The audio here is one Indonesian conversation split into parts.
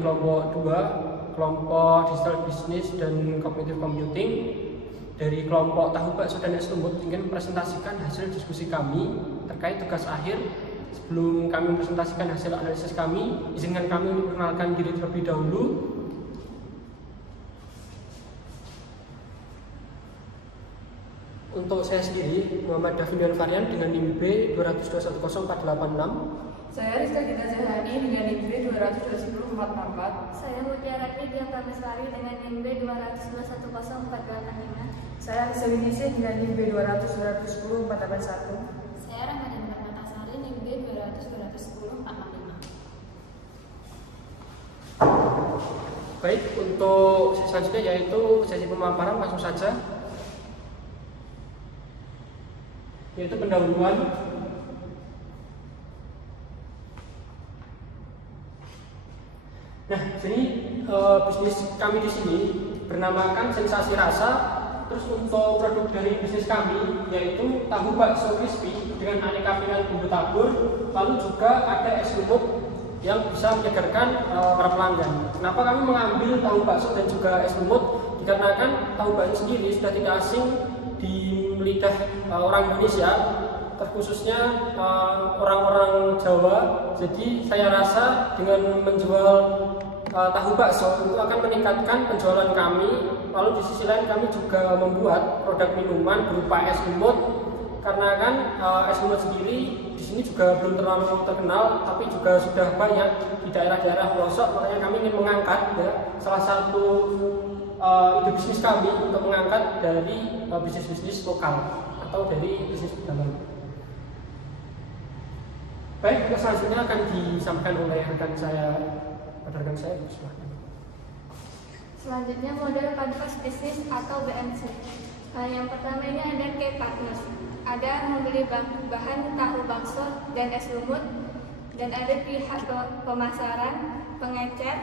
kelompok 2, kelompok digital business dan cognitive computing. Dari kelompok tahu bakso dan es lumut ingin mempresentasikan hasil diskusi kami terkait tugas akhir. Sebelum kami mempresentasikan hasil analisis kami, izinkan kami untuk mengenalkan diri terlebih dahulu. Untuk saya sendiri, Muhammad Davin Varian dengan NIM B 2210486. Saya Rizka Gita Zahani dengan NIM B 2210444. Saya Mutiara Kriya Prameswari dengan NIM B 2210485. Saya Lisa Winisi dengan NIM B 200-210-481. Saya Ramadhan Permatasari NIM B 200-210-465. Baik, untuk sesi selanjutnya yaitu sesi pemaparan, langsung saja, yaitu pendahuluan. Nah, sini bisnis kami di sini bernamakan Sensasi Rasa. Terus untuk produk dari bisnis kami yaitu tahu bakso crispy dengan aneka pilihan bumbu tabur, lalu juga ada es lumut yang bisa menyegarkan para pelanggan. Kenapa kami mengambil tahu bakso dan juga es lumut? Dikarenakan tahu bakso sendiri sudah tidak asing di lidah orang Indonesia, terkhususnya orang-orang Jawa. Jadi saya rasa dengan menjual tahu bakso itu akan meningkatkan penjualan kami. Lalu di sisi lain kami juga membuat produk minuman berupa es lumut, karena kan es lumut sendiri di sini juga belum terlalu terkenal, tapi juga sudah banyak di daerah-daerah pelosok. Makanya kami ingin mengangkat salah satu ide bisnis kami untuk mengangkat dari bisnis-bisnis lokal atau dari bisnis dalam. Baik, selanjutnya akan disampaikan oleh rekan saya. Selanjutnya model kanvas bisnis atau BMC. Yang pertama ini ada K Partners. Ada membeli bahan tahu bakso dan es lumut, dan ada pihak pemasaran, pengecer,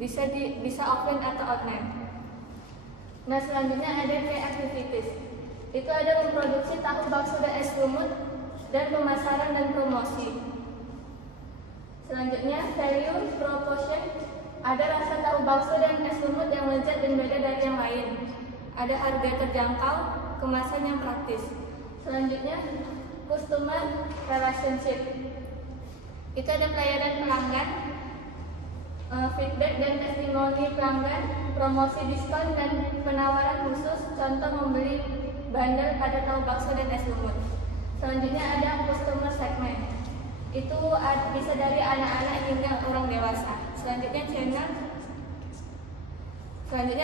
bisa offline atau online. Nah, selanjutnya ada K Activities. Itu ada memproduksi tahu bakso dan es lumut dan pemasaran dan promosi. Selanjutnya, value proposition, ada rasa tahu bakso dan es lumut yang lezat dan beda dari yang lain. Ada harga terjangkau, kemasan yang praktis. Selanjutnya, customer relationship. Itu ada pelayanan pelanggan, feedback dan testimoni pelanggan, promosi diskon dan penawaran khusus, contoh membeli bundle pada tahu bakso dan es lumut. Selanjutnya ada customer segment. Itu bisa dari anak-anak hingga orang dewasa. Selanjutnya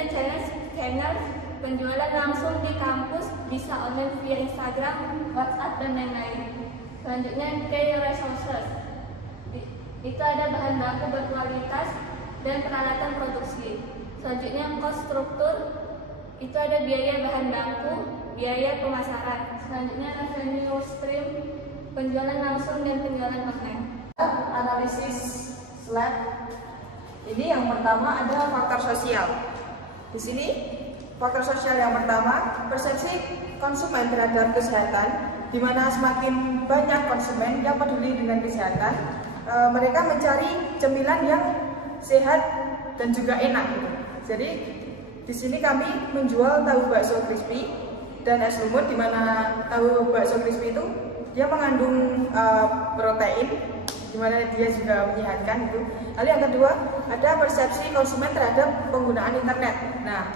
channel penjualan langsung di kampus, bisa online via Instagram, WhatsApp dan lain-lain. Selanjutnya key resources. Itu ada bahan baku berkualitas dan peralatan produksi. Selanjutnya cost struktur. Itu ada biaya bahan baku, biaya pemasaran. Selanjutnya revenue stream, penjualan langsung dan penjualan online. Analisis SLAP. Ini yang pertama ada faktor sosial. Di sini faktor sosial yang pertama, persepsi konsumen terhadap kesehatan, di mana semakin banyak konsumen yang peduli dengan kesehatan, mereka mencari cemilan yang sehat dan juga enak. Jadi di sini kami menjual tahu bakso crispy dan es lumut, di mana tahu bakso crispy itu dia mengandung protein, di mana dia juga menyehatkan itu. Lalu yang kedua, ada persepsi konsumen terhadap penggunaan internet. Nah,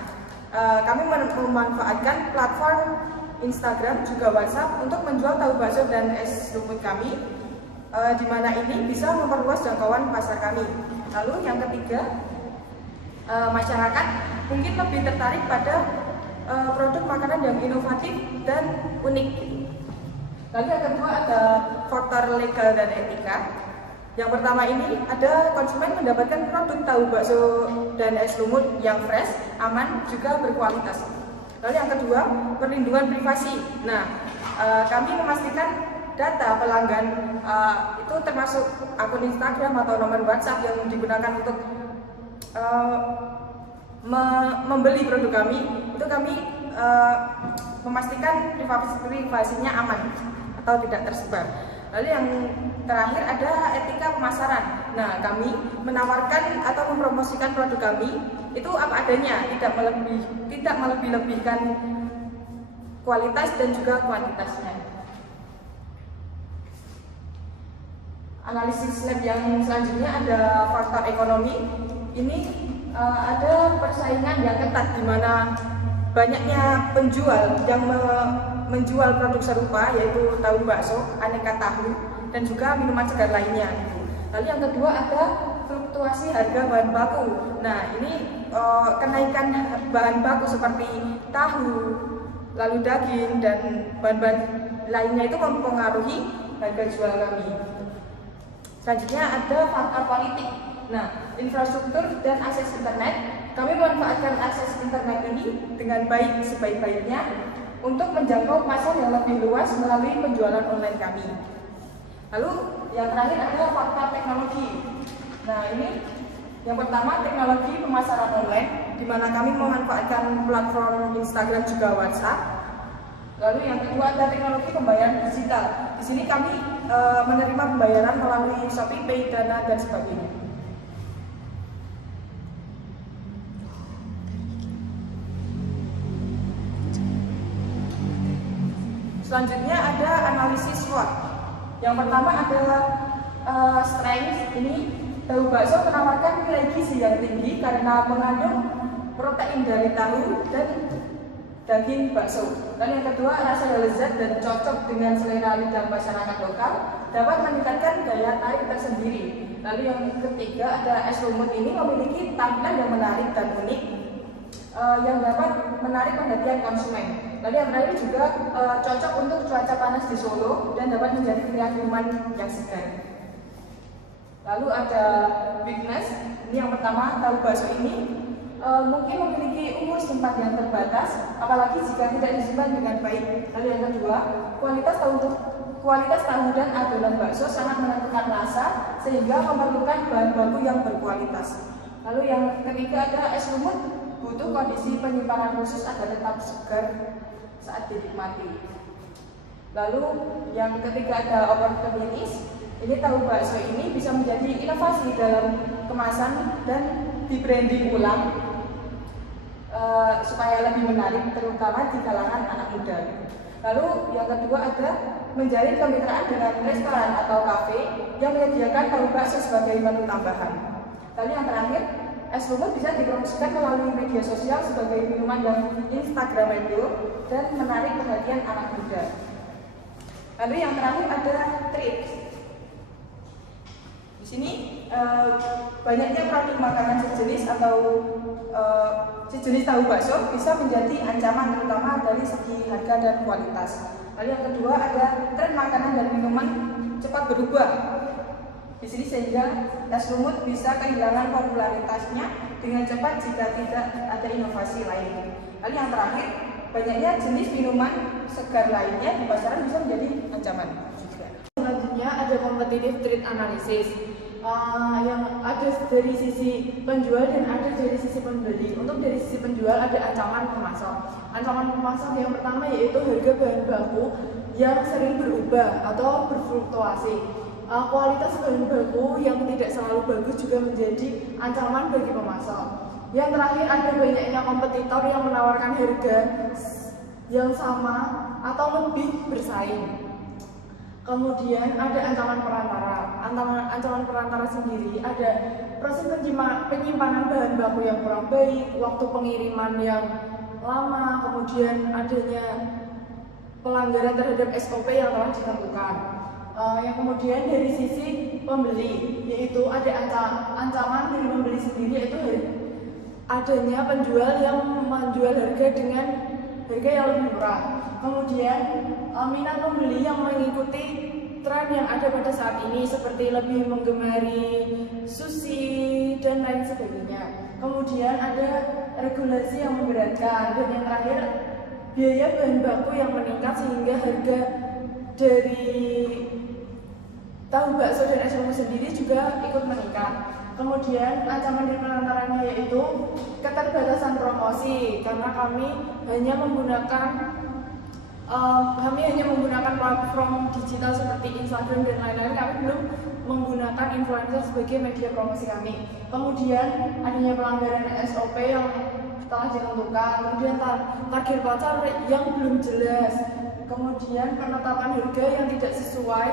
kami memanfaatkan platform Instagram juga WhatsApp untuk menjual tahu bakso dan es lumut kami, di mana ini bisa memperluas jangkauan pasar kami. Lalu yang ketiga, masyarakat mungkin lebih tertarik pada produk makanan yang inovatif dan unik. Lalu yang kedua ada faktor legal dan etika. Yang pertama ini ada konsumen mendapatkan produk tahu bakso dan es lumut yang fresh, aman, juga berkualitas. Lalu yang kedua, perlindungan privasi. Nah, kami memastikan data pelanggan itu termasuk akun Instagram atau nomor WhatsApp yang digunakan untuk membeli produk kami, itu kami memastikan privasinya aman atau tidak tersebar. Lalu yang terakhir ada etika pemasaran. Nah, kami menawarkan atau mempromosikan produk kami itu apa adanya, tidak melebih-lebihkan kualitas dan juga kuantitasnya. Analisis lab yang selanjutnya ada faktor ekonomi. Ini ada persaingan yang ketat di mana banyaknya penjual yang menjual produk serupa, yaitu tahu bakso, aneka tahu, dan juga minuman segar lainnya. Lalu yang kedua ada fluktuasi harga bahan baku. Nah, ini kenaikan bahan baku seperti tahu, lalu daging, dan bahan-bahan lainnya itu mempengaruhi harga jual kami. Selanjutnya ada faktor politik. Nah, infrastruktur dan akses internet. Kami memanfaatkan akses internet ini dengan baik sebaik-baiknya untuk menjangkau pasar yang lebih luas melalui penjualan online kami. Lalu yang terakhir ada faktor teknologi. Nah, ini yang pertama teknologi pemasaran online, di mana kami memanfaatkan platform Instagram juga WhatsApp. Lalu yang kedua ada teknologi pembayaran digital. Di sini kami menerima pembayaran melalui Shopee Pay, Dana, dan sebagainya. Selanjutnya ada analisis SWOT. Yang pertama adalah strength. Ini tahu bakso menawarkan nilai gizi yang tinggi karena mengandung protein dari tahu dan daging bakso. Dan yang kedua, rasa yang lezat dan cocok dengan selera lidah masyarakat lokal, dapat meningkatkan daya tarik tersendiri. Lalu yang ketiga ada es lumut. Ini memiliki tampilan yang menarik dan unik yang dapat menarik perhatian konsumen. Lalu yang terakhir juga cocok untuk cuaca panas di Solo dan dapat menjadi pilihan minuman yang segar. Lalu ada weakness. Ini yang pertama, tahu bakso ini mungkin memiliki umur simpan yang terbatas, apalagi jika tidak disimpan dengan baik. Lalu yang kedua, kualitas tahu dan adonan bakso sangat menentukan rasa sehingga memerlukan bahan baku yang berkualitas. Lalu yang ketiga ada es lumut, butuh kondisi penyimpanan khusus agar tetap segar saat dinikmati. Lalu yang ketiga ada opportunities. Ini tahu bakso ini bisa menjadi inovasi dalam kemasan dan di branding ulang supaya lebih menarik, terutama di kalangan anak muda. Lalu yang kedua ada menjalin kemitraan dengan restoran atau kafe yang menyediakan tahu bakso sebagai menu tambahan. Lalu yang terakhir, es lumut bisa dipromosikan melalui media sosial sebagai minuman yang instagramable dan menarik perhatian anak muda. Lalu yang terakhir ada treats. Di sini banyaknya produk makanan sejenis atau sejenis tahu bakso bisa menjadi ancaman terutama dari segi harga dan kualitas. Lalu yang kedua ada tren makanan dan minuman cepat berubah. Di sini sehingga es lumut bisa kehilangan popularitasnya dengan cepat jika tidak ada inovasi lain. Lalu yang terakhir, banyaknya jenis minuman segar lainnya di pasaran bisa menjadi ancaman juga. Selanjutnya ada competitive trade analysis yang ada dari sisi penjual dan ada dari sisi pembeli. Untuk dari sisi penjual ada ancaman pemasok. Ancaman pemasok yang pertama yaitu harga bahan baku yang sering berubah atau berfluktuasi. Kualitas bahan baku yang tidak selalu bagus juga menjadi ancaman bagi pemasok. Yang terakhir ada banyaknya kompetitor yang menawarkan harga yang sama atau lebih bersaing. Kemudian ada ancaman perantara. Ancaman perantara sendiri ada proses penyimpanan bahan baku yang kurang baik, waktu pengiriman yang lama, kemudian adanya pelanggaran terhadap SOP yang telah ditentukan. Yang kemudian dari sisi pembeli, yaitu ada ancaman dari pembeli sendiri, yaitu adanya penjual yang menjual harga dengan harga yang lebih murah. Kemudian minat pembeli yang mengikuti tren yang ada pada saat ini seperti lebih menggemari sushi dan lain sebagainya. Kemudian ada regulasi yang memberatkan, dan yang terakhir biaya bahan baku yang meningkat sehingga harga dari tahu bakso dan es lumut sendiri juga ikut meningkat. Kemudian ancaman dari perantaranya yaitu keterbatasan promosi, karena kami hanya menggunakan Kami hanya menggunakan platform digital seperti Instagram dan lain-lain. Kami belum menggunakan influencer sebagai media promosi kami. Kemudian adanya pelanggaran SOP yang telah ditentukan, kemudian target pasar yang belum jelas, kemudian penetapan harga yang tidak sesuai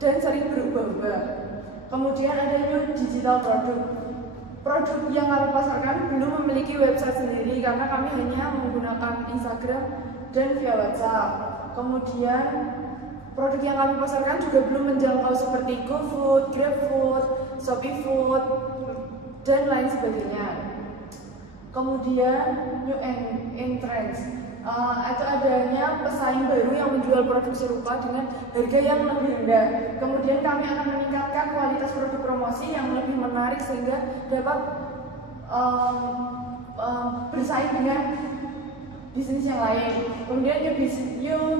dan sering berubah-ubah. Kemudian adanya digital produk yang kami pasarkan belum memiliki website sendiri karena kami hanya menggunakan Instagram dan via WhatsApp. Kemudian produk yang kami pasarkan juga belum menjangkau seperti GoFood, GrabFood, Shopee Food, dan lain sebagainya. Kemudian new entrants, itu adanya pesaing baru yang menjual produk serupa dengan harga yang lebih rendah. Kemudian kami akan meningkatkan kualitas produk promosi yang lebih menarik sehingga dapat bersaing dengan bisnis yang lain. Kemudian new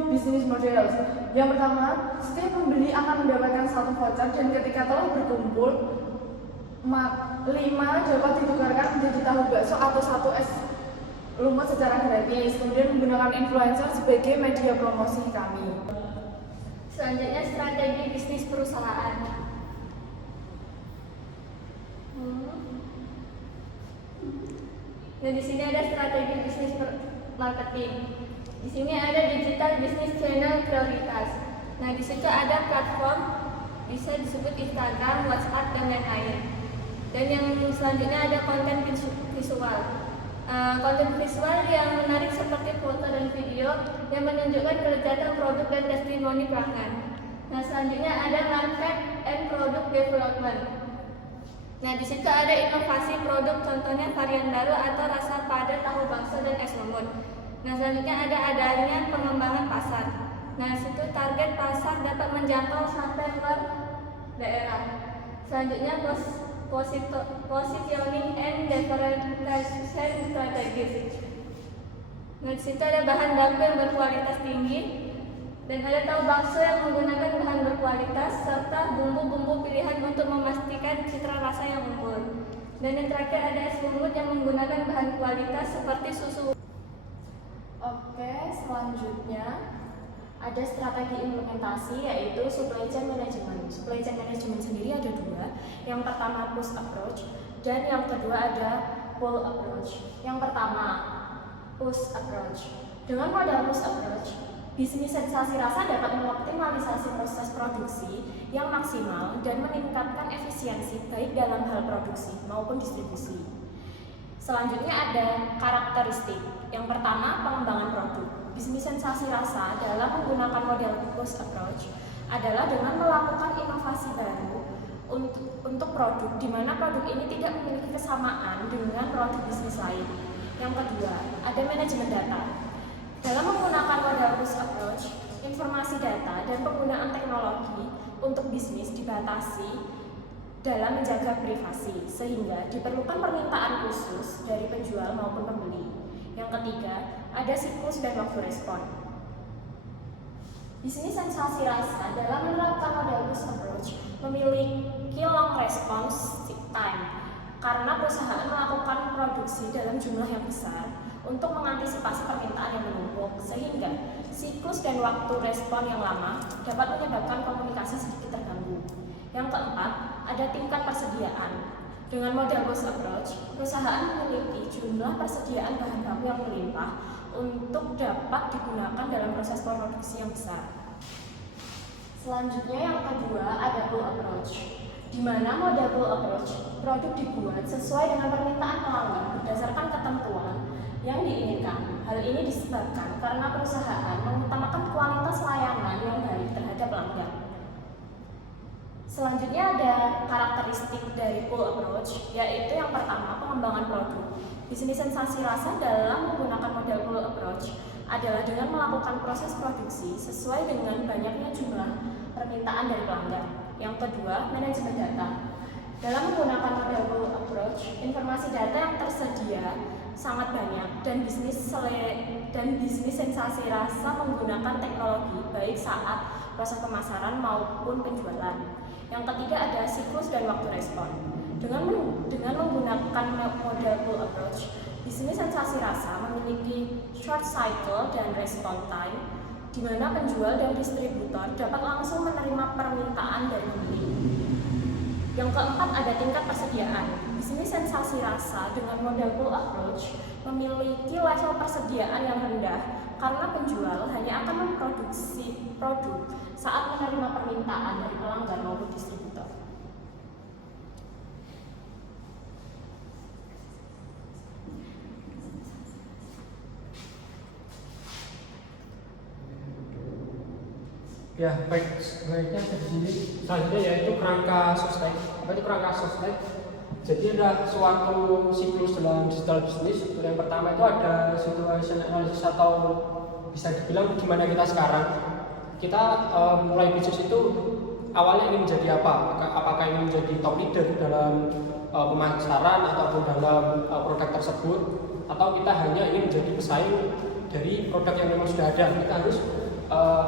business models. Yang pertama, setiap pembeli akan mendapatkan satu voucher dan ketika telah berkumpul 5 dapat ditukarkan menjadi tahu bakso atau 1 es lumut secara gratis. Kemudian menggunakan influencer sebagai media promosi kami. Selanjutnya strategi bisnis perusahaan. Nah, di sini ada strategi bisnis marketing. Di sini ada digital business channel prioritas. Nah, di situ ada platform, bisa disebut Instagram, WhatsApp, dan lain-lain. Dan yang selanjutnya ada konten visual. Konten visual yang menarik seperti foto dan video yang menunjukkan kelezatan produk dan testimoni pelanggan. Nah, selanjutnya ada market and product development. Nah, di situ ada inovasi produk, contohnya varian baru atau rasa pada tahu bakso dan es lumut. Nah, selanjutnya adanya pengembangan pasar. Nah, situ target pasar dapat menjangkau sampai luar daerah. Selanjutnya positioning and differentiation strategies. Nah, di situ ada bahan baku yang berkualitas tinggi dan ada tahu bakso yang menggunakan bahan berkualitas serta bumbu-bumbu pilihan untuk memastikan citra rasa yang unggul. Dan yang terakhir ada es lumut yang menggunakan bahan kualitas seperti susu. Oke, selanjutnya ada strategi implementasi yaitu supply chain management. Supply chain management sendiri ada 2. Yang pertama push approach dan yang kedua ada pull approach. Yang pertama push approach. Dengan modal push approach, bisnis sensasi rasa dapat mengoptimalisasi proses produksi yang maksimal dan meningkatkan efisiensi baik dalam hal produksi maupun distribusi. Selanjutnya ada karakteristik. Yang pertama, pengembangan produk. Bisnis sensasi rasa dalam menggunakan model push approach adalah dengan melakukan inovasi baru untuk produk di mana produk ini tidak memiliki kesamaan dengan produk bisnis lain. Yang kedua, ada manajemen data. Dalam menggunakan model push approach, informasi data dan penggunaan teknologi untuk bisnis dibatasi dalam menjaga privasi, sehingga diperlukan permintaan khusus dari penjual maupun pembeli. Yang ketiga, ada siklus dan waktu respon. Bisnis sensasi rasa dalam menerapkan model push approach memiliki long response time karena perusahaan melakukan produksi dalam jumlah yang besar untuk mengantisipasi permintaan yang menumpuk, sehingga siklus dan waktu respon yang lama dapat menyebabkan komunikasi sedikit terganggu. Yang keempat, ada tingkat persediaan. Dengan model push approach, perusahaan memiliki jumlah persediaan bahan baku yang melimpah untuk dapat digunakan dalam proses produksi yang besar. Selanjutnya yang kedua ada pull approach, di mana model pull approach produk dibuat sesuai dengan permintaan pelanggan berdasarkan ketentuan yang diinginkan. Hal ini disebabkan karena perusahaan mengutamakan kualitas layanan yang baik terhadap pelanggan. Selanjutnya ada karakteristik dari pull approach, yaitu yang pertama pengembangan produk. Bisnis sensasi rasa dalam menggunakan model pull approach adalah dengan melakukan proses produksi sesuai dengan banyaknya jumlah permintaan dari pelanggan. Yang kedua, manajemen data. Dalam menggunakan model pull approach, informasi data yang tersedia sangat banyak dan bisnis sensasi rasa menggunakan teknologi baik saat proses pemasaran maupun penjualan. Yang ketiga ada siklus dan waktu respon. Dengan menggunakan model pull approach, di sini sensasi rasa memiliki short cycle dan response time, di mana penjual dan distributor dapat langsung menerima permintaan dari pembeli. Yang keempat ada tingkat persediaan. Di sini sensasi rasa dengan model pull approach memiliki level persediaan yang rendah karena penjual hanya akan memproduksi produk saat menerima permintaan dari pelanggan maupun distributor. Ya, baik. Sebaiknya di sini selanjutnya yaitu kerangka sostek. Apa itu kerangka sostek? Jadi ada suatu siklus dalam digital business. Yang pertama itu ada situation analysis atau bisa dibilang gimana kita sekarang. Kita mulai bisnis itu awalnya ingin menjadi apa? Apakah ingin menjadi top leader dalam pemasaran ataupun dalam produk tersebut, atau kita hanya ingin menjadi pesaing dari produk yang memang sudah ada. Kita harus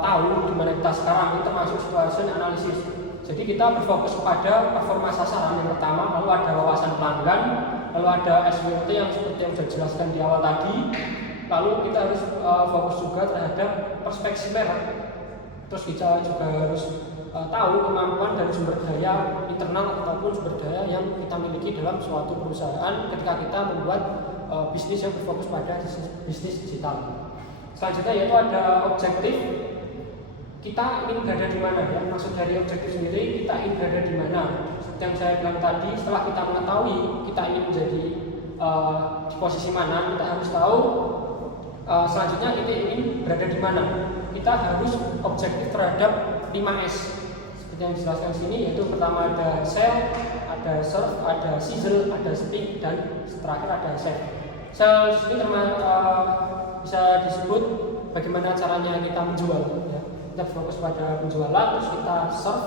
tahu di mana kita sekarang, itu termasuk situation analysis. Jadi kita berfokus kepada performa sasaran yang pertama, lalu ada wawasan pelanggan, lalu ada SWOT yang seperti yang sudah dijelaskan di awal tadi, lalu kita harus fokus juga terhadap perspektif merek. Terus kita juga harus tahu kemampuan dan sumber daya internal ataupun sumber daya yang kita miliki dalam suatu perusahaan ketika kita membuat bisnis yang berfokus pada bisnis digital. Selanjutnya yaitu ada objektif. Kita ingin berada di mana ya? Maksud dari objektif sendiri, kita ingin berada di mana? Seperti yang saya bilang tadi, setelah kita mengetahui kita ingin menjadi di posisi mana, kita harus tahu selanjutnya kita ingin berada di mana. Kita harus objektif terhadap 5S. Seperti yang dijelaskan sini, yaitu pertama ada sell, ada serve, ada sizzle, ada speak, dan terakhir ada save. Sell ini bisa disebut bagaimana caranya kita menjual ya. Kita fokus pada penjualan, terus kita serve,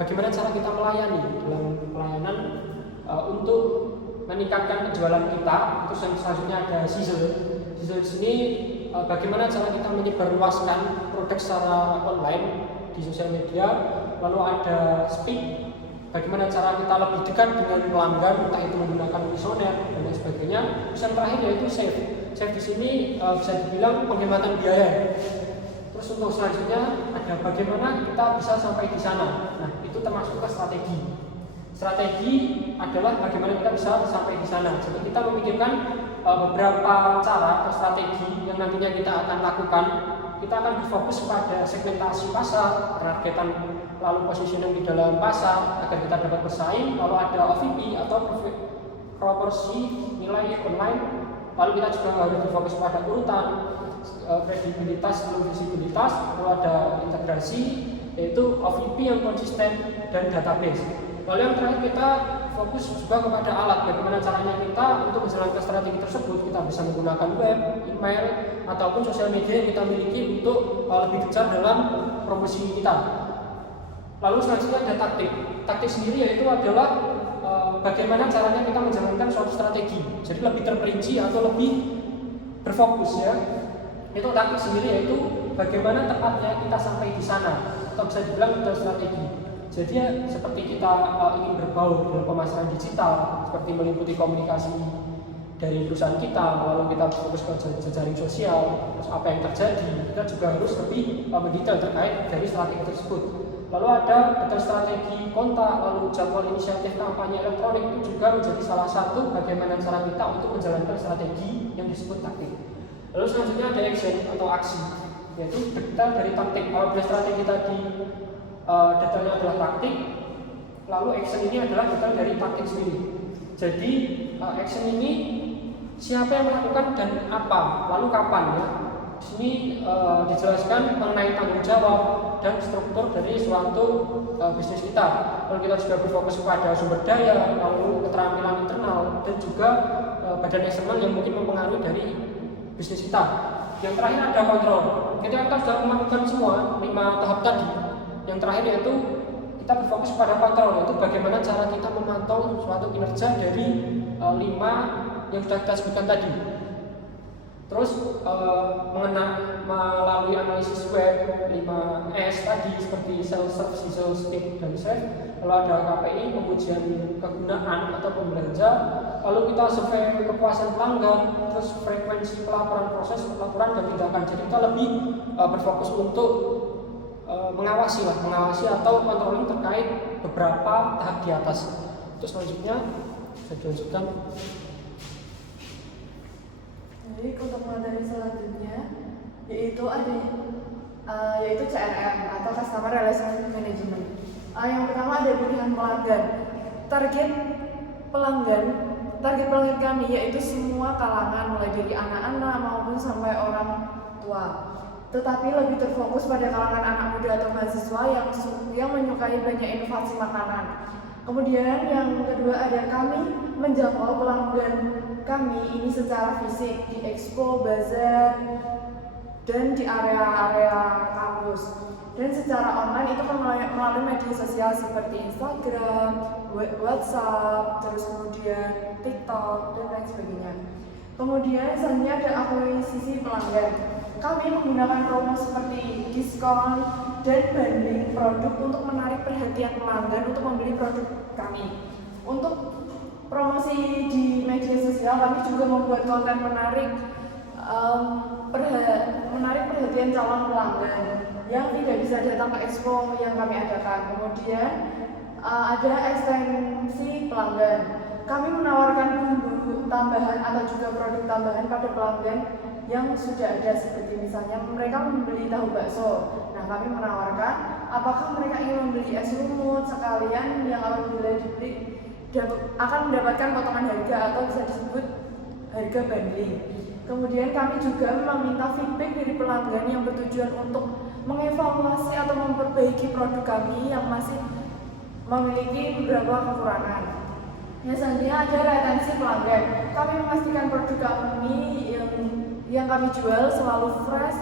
bagaimana cara kita melayani dalam pelayanan untuk meningkatkan penjualan kita. Terus yang selanjutnya ada sizzle di sini bagaimana cara kita menyebarluaskan produk secara online di sosial media. Lalu ada speak, bagaimana cara kita lebih dekat dengan pelanggan, entah itu menggunakan kuesioner dan lain sebagainya. Terus yang terakhir yaitu save. Save di sini bisa dibilang penghematan biaya. Terus untuk selanjutnya ada bagaimana kita bisa sampai di sana. Nah, itu termasuk ke strategi. Strategi adalah bagaimana kita bisa sampai di sana. Jadi kita memikirkan beberapa cara atau strategi yang nantinya kita akan lakukan. Kita akan berfokus pada segmentasi pasar, targetan, lalu positioning di dalam pasar agar kita dapat bersaing. Lalu ada OVP atau proporsi nilai online. Lalu kita juga harus berfokus pada urutan, kredibilitas, lalu visibilitas. Lalu ada integrasi, yaitu OVP yang konsisten dan database. Lalu yang terakhir kita fokus juga kepada alat, bagaimana caranya kita untuk menjalankan strategi tersebut. Kita bisa menggunakan web, email, ataupun sosial media yang kita miliki untuk lebih gencar dalam promosi kita. Lalu selanjutnya ada taktik. Taktik sendiri yaitu adalah bagaimana caranya kita menjalankan suatu strategi. Jadi lebih terperinci atau lebih berfokus ya. Itu taktik sendiri yaitu bagaimana tepatnya kita sampai di sana. Atau bisa dibilang itu strategi. Jadi ya, seperti kita ingin berbaur dalam pemasaran digital, seperti meliputi komunikasi dari perusahaan kita, lalu kita fokus ke jejaring sosial, terus apa yang terjadi, kita juga harus lebih mendetail terkait dari strategi tersebut. Lalu ada detail strategi kontak, lalu jadwal inisiatif kampanye elektronik itu juga menjadi salah satu bagaimana cara kita untuk menjalankan strategi yang disebut taktik. Lalu selanjutnya ada action atau aksi, yaitu detail dari taktik. Kalau dari strategi tadi detailnya adalah taktik, lalu action ini adalah detail dari taktik sendiri. Jadi action ini siapa yang melakukan dan apa, lalu kapan ya. Di sini dijelaskan mengenai tanggung jawab dan struktur dari suatu bisnis kita. Lalu kita juga berfokus kepada sumber daya, lalu keterampilan internal dan juga badan eksternal yang mungkin mempengaruhi dari bisnis kita. Yang terakhir ada kontrol. Kita sudah melakukan semua 5 tahap tadi. Yang terakhir yaitu kita berfokus pada kontrol, yaitu bagaimana cara kita memantau suatu kinerja dari 5 yang sudah kita sebutkan tadi. Terus melalui analisis web 5S tadi seperti sell, serve, sizzle, speak, dan save, Kalau ada KPI, pengujian kegunaan atau pembelanja, lalu kita survei kepuasan pelanggan, terus frekuensi pelaporan proses, pelaporan dan tindakan. Jadi kita lebih berfokus untuk mengawasi atau controlling terkait beberapa tahap di atas. Terus selanjutnya saya dilanjutkan. Jadi untuk materi selanjutnya yaitu CRM atau Customer Relation Management. Yang pertama ada pilihan pelanggan. Target pelanggan kami yaitu semua kalangan mulai dari anak-anak maupun sampai orang tua. Tetapi lebih terfokus pada kalangan anak muda atau mahasiswa yang menyukai banyak inovasi makanan. Kemudian yang kedua ada kami menjangkau pelanggan kami ini secara fisik di expo, bazar, dan di area-area kampus. Dan secara online itu kan melalui media sosial seperti Instagram, WhatsApp, terus kemudian TikTok, dan lain sebagainya. Kemudian selanjutnya ada akuisisi pelanggan. Kami menggunakan promo seperti diskon dan bundling produk untuk menarik perhatian pelanggan untuk membeli produk kami. Untuk promosi di media sosial kami juga membuat konten menarik perhatian calon pelanggan yang tidak bisa datang ke expo yang kami adakan. Kemudian ada ekstensi pelanggan. Kami menawarkan bumbu tambahan atau juga produk tambahan pada pelanggan yang sudah ada, seperti misalnya mereka membeli tahu bakso. Nah, kami menawarkan apakah mereka ingin membeli es lumut sekalian yang apabila dibeli akan mendapatkan potongan harga atau bisa disebut harga bundling. Kemudian kami juga meminta feedback dari pelanggan yang bertujuan untuk mengevaluasi atau memperbaiki produk kami yang masih memiliki beberapa kekurangan. Selanjutnya ada retensi pelanggan. Kami memastikan produk kami yang kami jual selalu fresh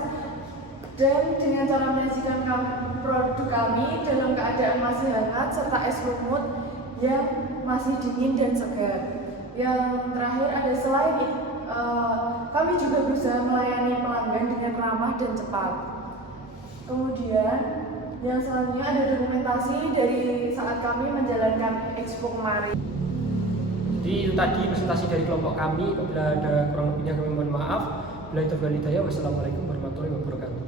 dan dengan cara menyajikan produk kami dalam keadaan masih hangat serta es lumut yang masih dingin dan segar. Yang terakhir ada selain itu, kami juga berusaha melayani pelanggan dengan ramah dan cepat. Kemudian yang selanjutnya ada dokumentasi dari saat kami menjalankan expo kemarin. Jadi itu tadi presentasi dari kelompok kami. Apabila ada kurang lebihnya kami mohon maaf. Wassalamualaikum warahmatullahi wabarakatuh.